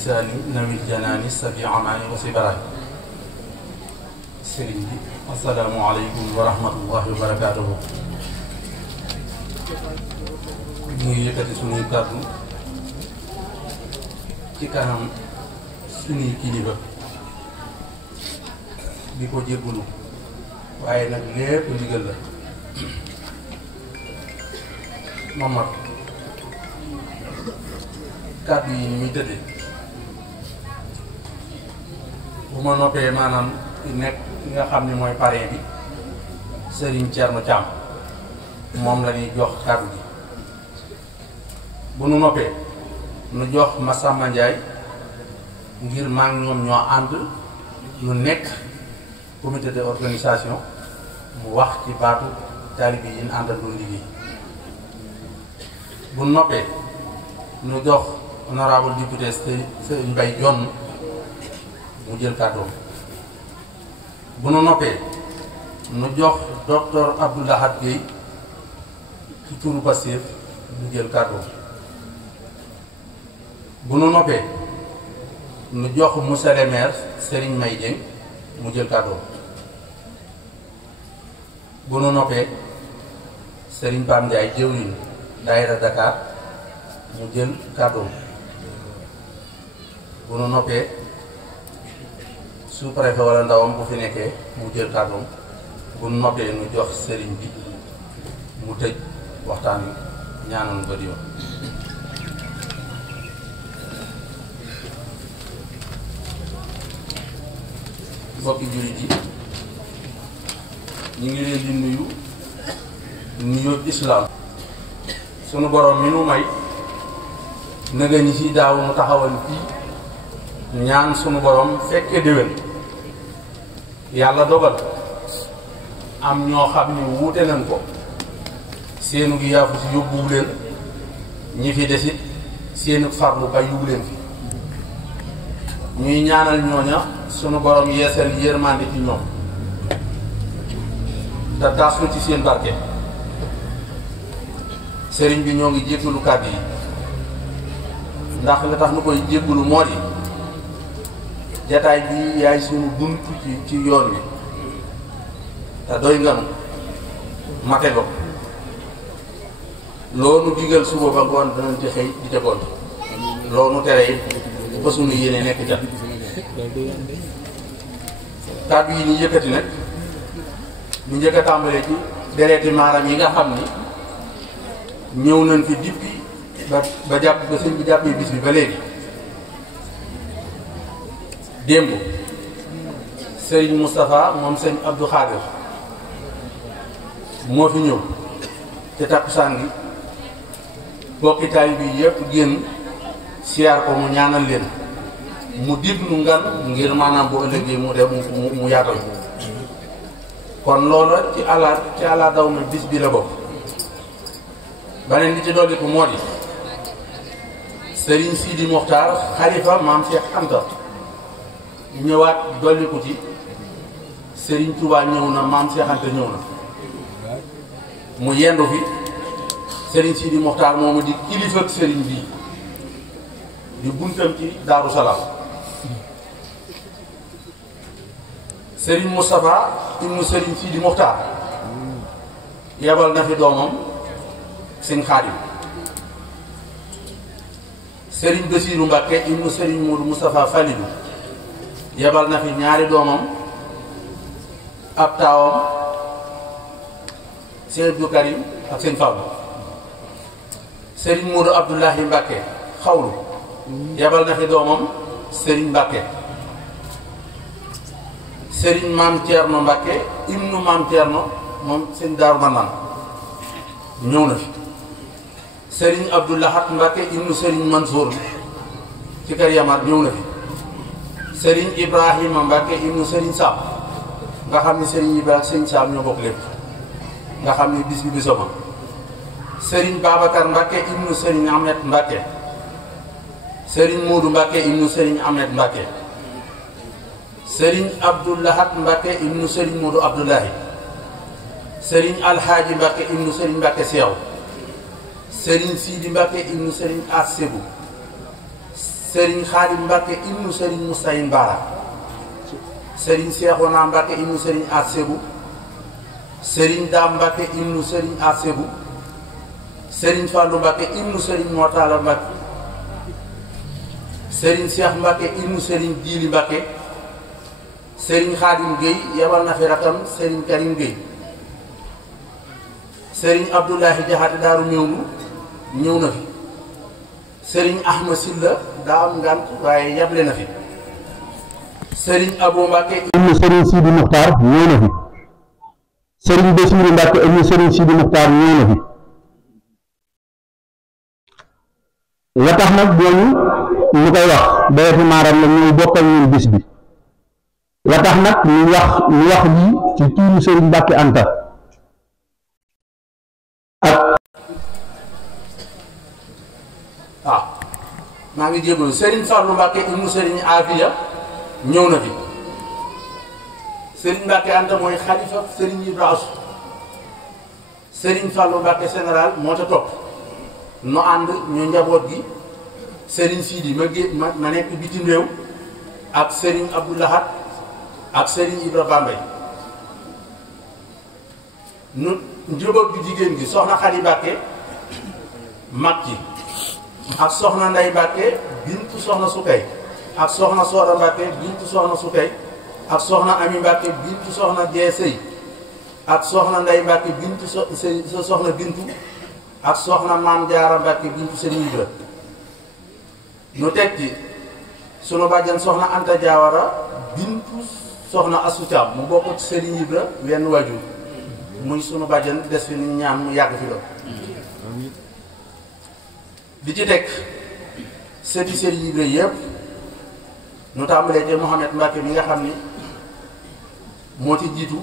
lisaani nawil janaani sabi amaani wa sibaraani. sëriñ bi assalaamu aleykum wa rahmatullahi wa barakaatuhu. ñu ngi yëkkati suñuy kàddu ci kanam suñuy kilifa di ko jéggulu waaye nag lépp ndigal la. Mamad kàddu yi ni muy tëddee bu ma noppee maanaam nekk ki nga xam ne mooy parrain bi Serigne Thierno Thiam moom la ñuy jox kàddu gi. bu nu noppee nu jox Massamba Ndiaye ngir maa ngi ñoom ñoo ànd nu nekk comité de organisation mu wax ci baatu taalibe yi ñu àndal doon liggéey. bu noppee nu jox honorable député Serigne Mbaye Dione mu jël kàddoom. bu nu noppee nu jox docteur Abdou Lahad Gueye ci turu Pastef mu jël kàddoom. bu nu noppee nu jox monsieur le maire Serigne May Dieng mu jël kàddoom. bu nu noppee Serigne Pam Ndiaye jëwriñ daayira Dakar mu jël kàddoom. bu nu noppee sous-préfet wala ndawam bu fi nekkee mu jël kàddoom. bu nu noppee nu jox sëriñ bi mu tëj waxtaan wi ñaanoon ba di yoon. mbokki jullit yi ñu ngi leen di nuyu nuyoo islaam. sunu borom mi nu may naga ñi ci daaw mu taxawal fii ñaan sunu borom fekkee déwén yàlla dogal am ñoo xam ni wuute nañ ko seenu gi yaafu si yóbbuwu leen ñi fi desit seenu farlu ba yóbbu leen fi ñuy ñaanal ñooña sunu borom yeesal yërmande ci ñoom te taas nu ci seen barke. sëriñ bi ñoo ngi jéggalu kàddu yi ndax nga tax nu koy jéggalu moo di jataay bi yaay suñu bunt ci yoon wi te doy nganu mate ko loolu digal suba ba ngoon danañ ci xëy di ca gont loolu tere it ba suñu yéene nekk ca. kàddu yi ni yëkkati nag ñu njëkk a tàmbalee ci dereeti maaram yi nga xam ni ñëw nañ fi dippi ba jàpp ba sëñ bi jàppee bis bi ba léegi. démb Serigne Moustapha moom sëñ Abdou Khadir moo fi ñëw te takkusaan gi bokki taalibe bi yëpp génn siyaar ko mu ñaanal leen mu diglu ngan ngir maanaam bu ëllëgee mu dem mu yaatal kon loola ci àlla daw na bis bi la bokk. baneen li ci dolli ko moo di Serigne Sidi Mokhtar xalifa maam Cheikh Anta ñëwaat dolli ko ci Serigne Touba ñëw na maam Cheikh Anta ñëw na mu yendu fi Serigne Sidi Mokhtar moomu di kilifa ak Serigne bii di buntam ci Daaru Salaam. Serigne Moustapha ibnu Serigne Sidi Mokhtar yebal na fi doomam sëñ Xaadim. Serigne Bassirou Mbacké ibnu Serigne Modou Moustapha Falilou yebal na fi ñaari doomam ab taawam sëñ Abdou Karim ak sëñ Fallou. Serigne Modou Abdoulahi Mbacké xawlu yebal na fi doomam Serigne Mbacké. Serigne Maam Thierno Mbacké ibnu Maam Thierno moom sëñ Daaru Manaan ñëw na fi. Serigne Abdou Lahad Mbacké ibnu Serigne Mansour ci kër Yamar ñëw na fi. Serigne Ibrahima Mbacké ibnu Serigne Sam nga xam ne Serigne Ibrahima ak Serigne Sam ñoo bokk lépp nga xam ne bis bi bisoma. Serigne Babacar Mbacké ibnu Serigne Ahmed Mbacké. Serigne Modou Mbacké ibnu Serigne Ahmed Mbacké. Serigne Abdou Lahad Mbacké ibnu Serigne Modou Abdoulahi. Serigne Alhaaji Mbacké ibnu Serigne Mbacké Seew. Serigne Sidi Mbacké ibnu Serigne Assebou. Serigne Khadim Mbacke ibnu Serigne Moustahine Bara Serigne Cheikhouna Mbacke ibnu Serigne Assebou Serigne Dame Mbacke ibnu Serigne Assebou Serigne Fallou Mbacke ibnu Serigne Mortala Mbacke Serigne Cheikh Mbacke ibnu Serigne Djili Mbacke Serigne Khadim Gueye yabal na fi rakam Serigne Karim Gueye Serigne Abdoulahi Diakhaté Daaru ñëw na fi Serigne Ahmad Silla daa am ngant waaye yable na fi Serigne Abou Mbacke ibnu Serigne Sidi Muxtaar ñëw na fi Serigne Bassirou Mbacke ibnu Serigne Sidi Muxtaar ñëw na fi. la tax nag ñooñu ñu koy wax dayefi maaram la ñuy bokkal ñun bis bi la tax nag ñu wax lii ci tuuru Serigne Mbacke Anta ak maa ngi jégalu Serigne Fallou Mbacke ibnu Serigne Afia ñëw na fi Serigne Mbacke Anta mooy xalifa Serigne Ibrahima Serigne Fallou Mbacke général moo ca topp nu ànd ñu njaboot gi Serigne Sidi ma nekk bitim réew ak Serigne Abdou Lahad ak Serigne Ibra Bambay nu njaboot gi jigéen gi soxna Khady Mbacke mag ji ak soxna Ndey Mbacke bintu soxna Sukay ak soxna Soda Mbacke bintu soxna Sukay ak soxna Ami Mbacke bintu soxna Jeesey ak soxna Ndey Mbacke bintu soxna bintu ak soxna Maam Jaara Mbacke bintu Serigne Ibra nu teg ci sunu bàjjan soxna Anta Diawara bintu soxna Assou Thiam mu bokk ci Serigne Ibra wenn wajur muy sunu bàjjan des fi ni ñaan mu yàgg fi lool di ci teg sëti Serigne Ibra yëpp nu tàmbalee ci Mouhamed Mbacke mi nga xam ni moo ci jiitu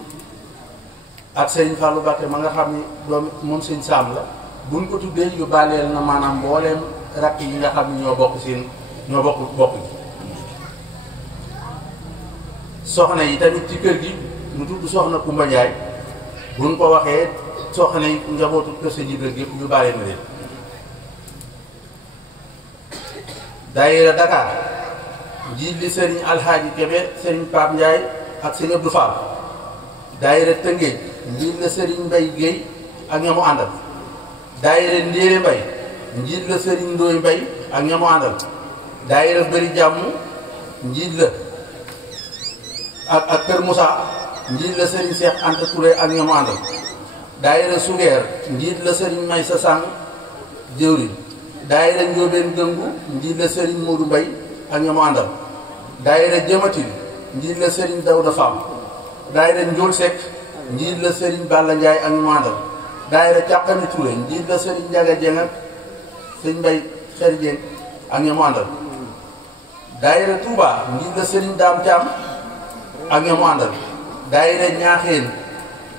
ak Serigne Fallou Mbacke ma nga xam ni doom moom sëñ Saam la buñ ko tuddee yu bàlleel na maanaam mbooleem rakk yi nga xam ni ñoo bokk bokk gi soxna yi tamit ci kër gi nu tudd soxna Kumba Njaay buñ ko waxee soxna yi njabootu kër Serigne Ibra yëpp yu bàlleel na leen daayira Dakar njiit li Serigne Alhaaji Kebe Serigne Pape Ndiaye ak Serigne Abdou Fall daayira Tëngéej njiit la Serigne Mbaye Guèye ak ñamu àndal daayira Ndéere Mbay njiit la Serigne Ndooy Mbay ak ñamu àndal daayira Bëri Jàmm njiit la ak Kër Moussa njiit la Serigne Cheikh Anta Touré ak ñamu àndal daayira Sugeer njiit la Serigne Maysa Sang jëwriñ daayira Njóobeen Gëngu njiit la Serigne Modou Mbay ak ñamu àndal daayira Jëmatil njiit la Serigne Dawda Fam daayira Njool Sekk njiit la Serigne Balla Ndiaye ak ñamu àndal daayira Càqami Touré njiit la Serigne Njaga Jeng ak Serigne Mbay Xeri Jeng ak ñamu àndal daayira Touba njiit la Serigne Daam Caam ak ñamu àndal daayira Ñaaxeen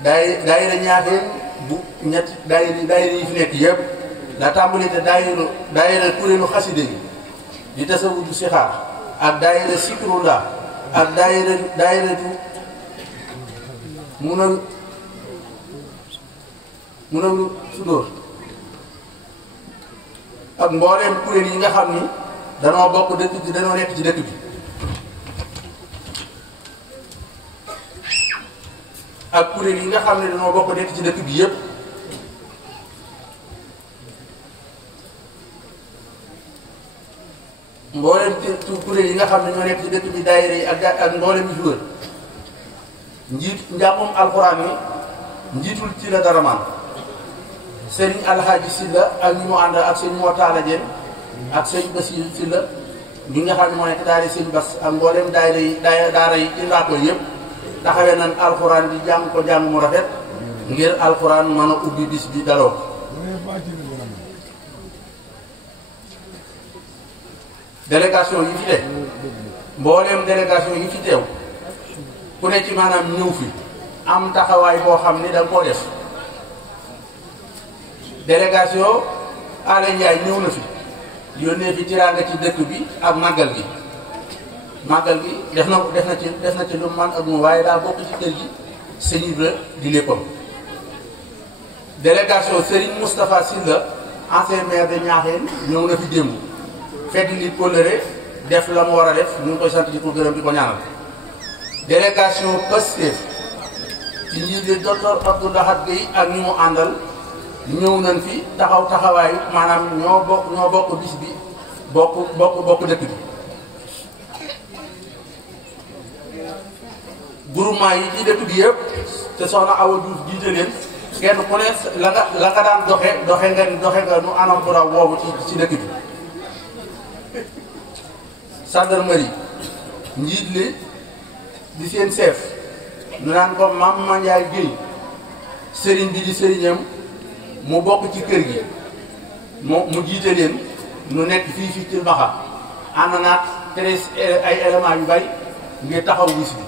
daayira Ñaaxeen bu ñetti daayira yi fi nekk yëpp la tàmbali te daayira kuréelu xaside yi di tasawudu sixaar ak daayira Sikrullah ak daayira du mun a sudóor ak mbooleem kuréel yi nga xam ni danoo bokk dëkk bi danoo nekk ci dëkk bi ak kuréel yi nga xam ne danoo bokk nekk ci dëkk bi yépp mboolem kuréel yi nga xam ne ñoo nekk ci dëkk bi daayira yi ak mboolem yi fi wër njàngum alxuraan yi njiitul ci la dara man Serigne Alhaji Silla ak ñi mu ànd ak sëñ Moo Taala Jeen ak sëñ Basiir Silla ñi nga xam ne moo nekk daara sëñ Bas ak mboolem daara yi ci Ndako yëpp taxawee nañ alxuraan di jàng ko jàng mu rafet ngir alxuraan mën a ubbi bis bi daloo délégation yi fi de mbooleem délégation yi fi teew ku ne ci maanaam ñëw fi am taxawaay boo xam ni da nga koo def délégation Alé Ndiaye ñëw na fi yónnee fi tiraanga ci dëkk bi ak màggal gi def na ci lu man ak mu waaye daa bokk ci kër gi Sëñ Ibra di léppam délégation Serigne Moustapha Sylla ancien maire de Niakhène ñëw na fi démb fedd li kóllëre def la mu war a def ñu ngi koy sant di ko gërëm di ko ñaanal. délégation Pastef ci njiit docteur Abdou Lahad Gueye ak ñi mu àndal ñëw nañ fi taxawaayu maanaam ñoo bokk bis bi bokk dëkk bi. groupement yi ci dëkk bi yëpp te soxna Awa Diouf jiite leen kenn ku ne la nga daan doxe nga nu anam bu raw boobu ci dëkk bi. gendarmerie njiit li di seen chef ñu naan ko Mame Mandiaye Gueye sëriñ bi di sëriñam mu bokk ci kër gi mu jiite leen nu nekk fii ci Maxa ànd naat 13 ay éléments yu bari ngir taxaw bis bi.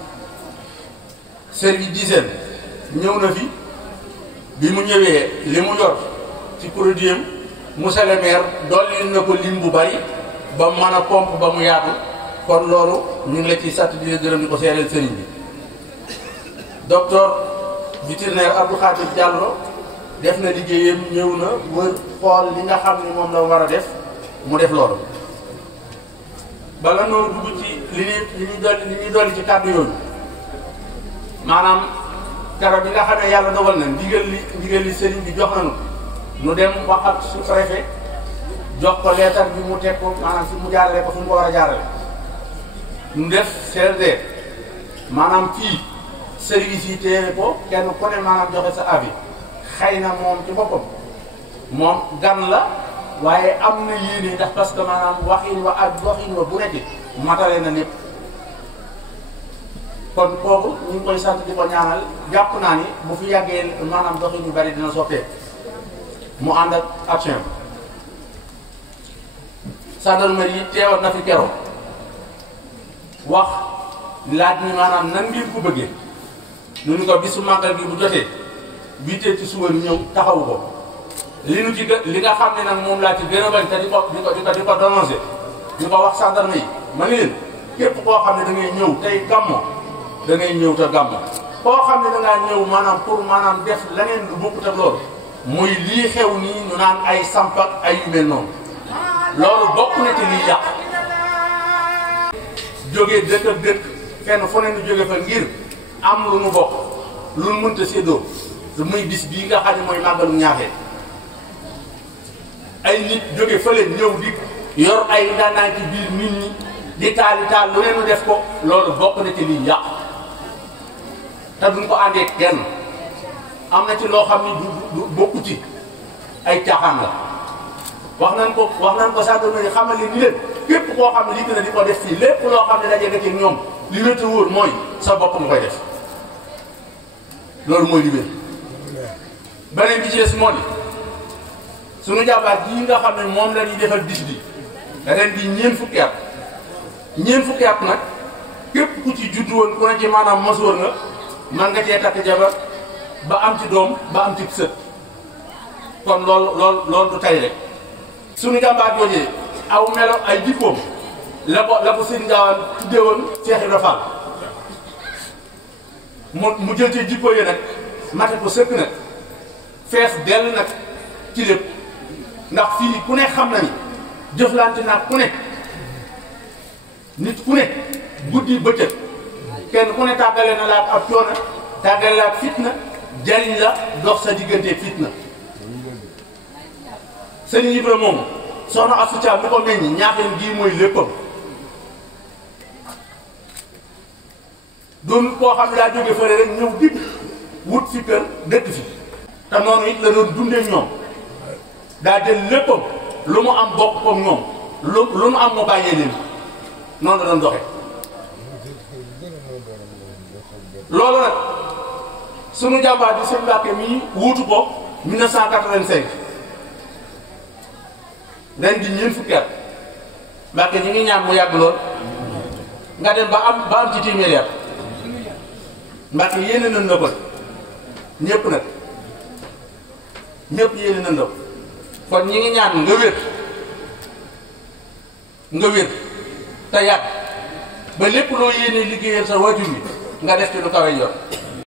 service d'hygiène ñëw na fi bi mu ñëwee li mu yor ci produit am monsieur le maire dolli na ko lim bu bari ba mën a pompe ba mu yaatu kon loolu ñu ngi la ciy sant di gërëm di ko seereel sëriñ bi. docteur vétérinaire Abdou Khadir Diallo def na liggéeyam ñëw na wër xool li nga xam ni moom la war a def mu def loolu. bala noo dugg ci li ñuy dolli ci kàddu yooyu maanaam keroog bi nga xam ne yàlla dogal na ndigal li sëriñ bi jox nañu nu dem wax ak sous-préfet jox ko leetar bi mu teg ko maanaam fi mu jaarale ko fi mu ko war a jaarale nu def CRD maanaam fii service yi téye ko kenn ku ne maanaam joxe sa avis xëy na moom ci boppam moom gan la waaye am na yéene ndax parce que maanaam waxin wa bu nekk matale na lépp kon kooku ñu ngi koy sant di ko ñaanal jàpp naa ni bu fi yàggee maanaam doxin yu bari dina sottee mu ànd ak action gendarmerie yi teewal na fi keroog wax laaj ni maanaam nan ngeen ko bëggee nu ñu ko bisu màggal gi bu jotee 8 heures ci suba ñu ñëw taxawu ko li nga xam ne nag moom laa ci gën a bañ te di ko dénoncé di ko wax gendarme yi ma ni leen képp koo xam ne da ngay ñëw tey gàmmo da ngay ñëw te gàmmo koo xam ne da ngaa ñëw maanaam pour maanaam def leneen lu bokkut ak loolu muy lii xew nii ñu naan ay samp ak ay yu mel noonu loolu bokk na ci liy yàq jógee dëkk ak dëkk fenn fu ne nu jóge fa ngir am lu nu bokk lu nu mënta séddoo muy bis bii nga xam ne mooy màggalu Ñaaxeen ay nit jóge fële ñëw di yor ay ngànnaay ci biir nit ñi di taal lu ne nu def ko loolu bokk na ci liy yàq te duñ ko àndee kenn am na ci loo xam ni du bokku ci ay caaxaan la wax nañ ko gendarmerie xamal ni leen képp koo xam ne lii dina di ko def fii lépp loo xam ne daje nga ci ñoom li wér te wóor mooy sa bopp nga koy def loolu mooy li wér. beneen bi ci des moo di suñu jàmbaar jii nga xam ne moom la ñuy defal bis bi ren bi ñeent fukki at nag képp ku ci juddu woon ku ne ci maanaam masoor nga man nga cee takk jabar ba am ci doom ba am ci sët kon loolu du tay rek suñu jàmbaar joojee aw melo ay jikkoom la ko sëñ Gaawaan tuddee woon Cheikh Ibra Fall mu jël ci jikko yi nag mate ko sëkk nag fees dell nag ci lépp ndax fii ku ne xam na ni jëflante naag ku ne nit ku ne guddi bëccëg kenn ku ne tàggale na la ak coono tàggale la ak fitna jariñ la dox sa diggante fitna sëñ Ibra moomu soxna Asou Thiam mi ko meññi Ñaaxeen gii mooy léppam doon koo xam ne daa jóge fële rek ñëw dikk wut fi kër dëkk fi te noonu it la doon dundee ñoom daa jël léppam lu mu am bokk comme ñoom lu mu am mu bàyyee leen noonu la doon doxe loolu nag sunu jàmbaar bi sëñ Mbàkke mii wuutu ko 1985 ren di ñeent fukki at Mbàkke ñi ngi ñaan mu yàgg lool nga dem ba am ci téeméeri at Mbàkke yéene nañ la ko ñëpp nag ñëpp yéene nañ la ko kon ñi ngi ñaan nga wér te yàgg ba lépp loo yéene liggéeyal sa waajur bi nga def ci lu kawe yor